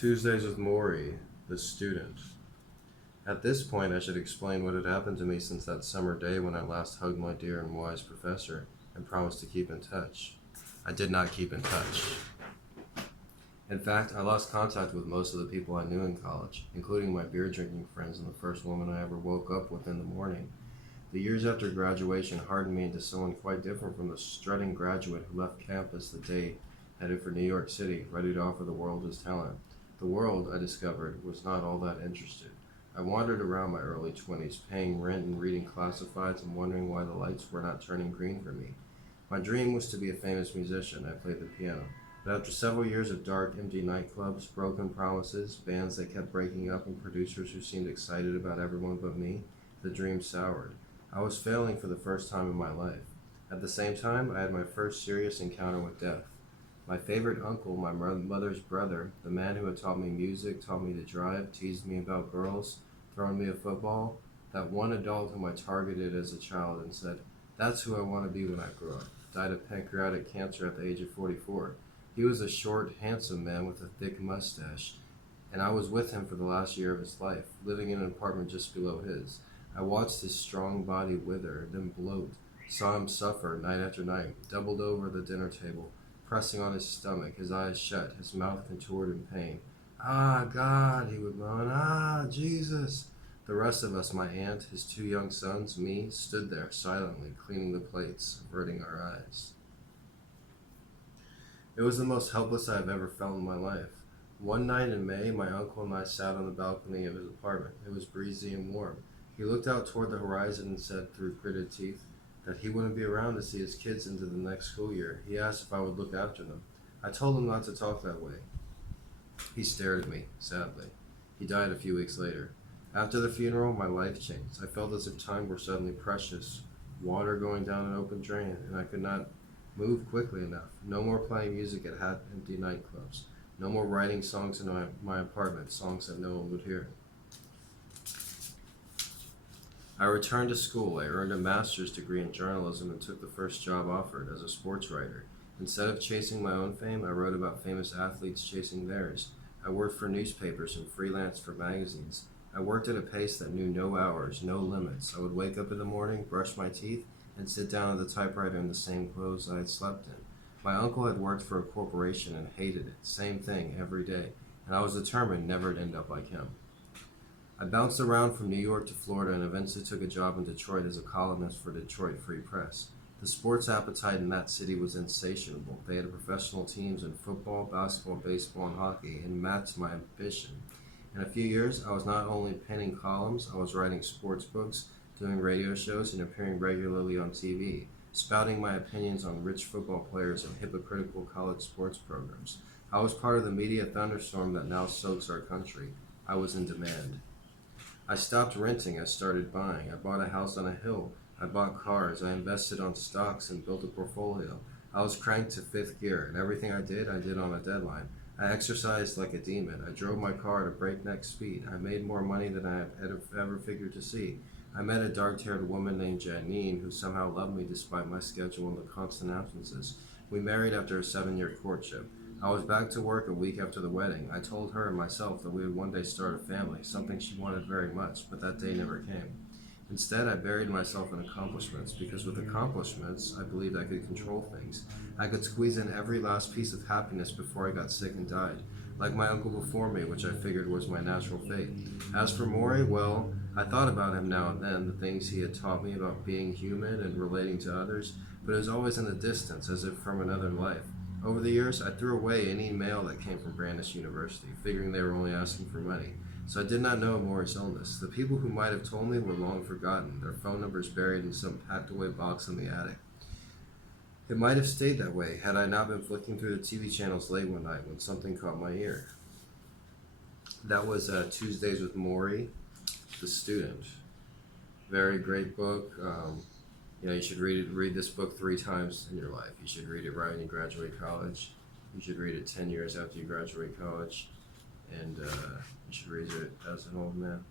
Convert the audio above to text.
Tuesdays with Morrie, the student. At this point, I should explain what had happened to me since that summer day when I last hugged my dear and wise professor and promised to keep in touch. I did not keep in touch. In fact, I lost contact with most of the people I knew in college, including my beer-drinking friends and the first woman I ever woke up with in the morning. The years after graduation hardened me into someone quite different from the strutting graduate who left campus the day headed for New York City, ready to offer the world his talent. The world, I discovered, was not all that interested. I wandered around my early 20s, paying rent and reading classifieds and wondering why the lights were not turning green for me. My dream was to be a famous musician. I played the piano. But after several years of dark, empty nightclubs, broken promises, bands that kept breaking up, and producers who seemed excited about everyone but me, the dream soured. I was failing for the first time in my life. At the same time, I had my first serious encounter with death. My favorite uncle, my mother's brother, the man who had taught me music, taught me to drive, teased me about girls, thrown me a football, that one adult whom I targeted as a child and said, "That's who I want to be when I grow up," died of pancreatic cancer at the age of 44. He was a short, handsome man with a thick mustache, and I was with him for the last year of his life, living in an apartment just below his. I watched his strong body wither, then bloat, saw him suffer night after night, doubled over the dinner table, pressing on his stomach, his eyes shut, his mouth contoured in pain. "Ah, God," he would moan. "Ah, Jesus." The rest of us, my aunt, his two young sons, me, stood there silently, cleaning the plates, averting our eyes. It was the most helpless I have ever felt in my life. One night in May, my uncle and I sat on the balcony of his apartment. It was breezy and warm. He looked out toward the horizon and said through gritted teeth that he wouldn't be around to see his kids into the next school year. He asked if I would look after them. I told him not to talk that way. He stared at me, sadly. He died a few weeks later. After the funeral, my life changed. I felt as if time were suddenly precious, water going down an open drain, and I could not move quickly enough. No more playing music at half-empty nightclubs. No more writing songs in my apartment, songs that no one would hear. I returned to school. I earned a master's degree in journalism and took the first job offered as a sports writer. Instead of chasing my own fame, I wrote about famous athletes chasing theirs. I worked for newspapers and freelanced for magazines. I worked at a pace that knew no hours, no limits. I would wake up in the morning, brush my teeth, and sit down at the typewriter in the same clothes I had slept in. My uncle had worked for a corporation and hated it. Same thing every day. And I was determined never to end up like him. I bounced around from New York to Florida and eventually took a job in Detroit as a columnist for Detroit Free Press. The sports appetite in that city was insatiable. They had professional teams in football, basketball, baseball, and hockey, and matched my ambition. In a few years, I was not only penning columns, I was writing sports books, doing radio shows, and appearing regularly on TV, spouting my opinions on rich football players and hypocritical college sports programs. I was part of the media thunderstorm that now soaks our country. I was in demand. I stopped renting, I started buying. I bought a house on a hill. I bought cars. I invested on stocks and built a portfolio. I was cranked to fifth gear, and everything I did on a deadline. I exercised like a demon. I drove my car at a breakneck speed. I made more money than I had ever figured to see. I met a dark-haired woman named Janine who somehow loved me despite my schedule and the constant absences. We married after a 7-year courtship. I was back to work a week after the wedding. I told her and myself that we would one day start a family, something she wanted very much, but that day never came. Instead, I buried myself in accomplishments, because with accomplishments, I believed I could control things. I could squeeze in every last piece of happiness before I got sick and died, like my uncle before me, which I figured was my natural fate. As for Morrie, well, I thought about him now and then, the things he had taught me about being human and relating to others, but it was always in the distance, as if from another life. Over the years, I threw away any mail that came from Brandt University, figuring they were only asking for money. So I did not know of Morrie's illness. The people who might have told me were long forgotten, their phone numbers buried in some packed-away box in the attic. It might have stayed that way had I not been flicking through the TV channels late one night when something caught my ear. That was Tuesdays with Morrie, the student. Very great book. You should read this book 3 times in your life. You should read it right when you graduate college. You should read it 10 years after you graduate college. And you should read it as an old man.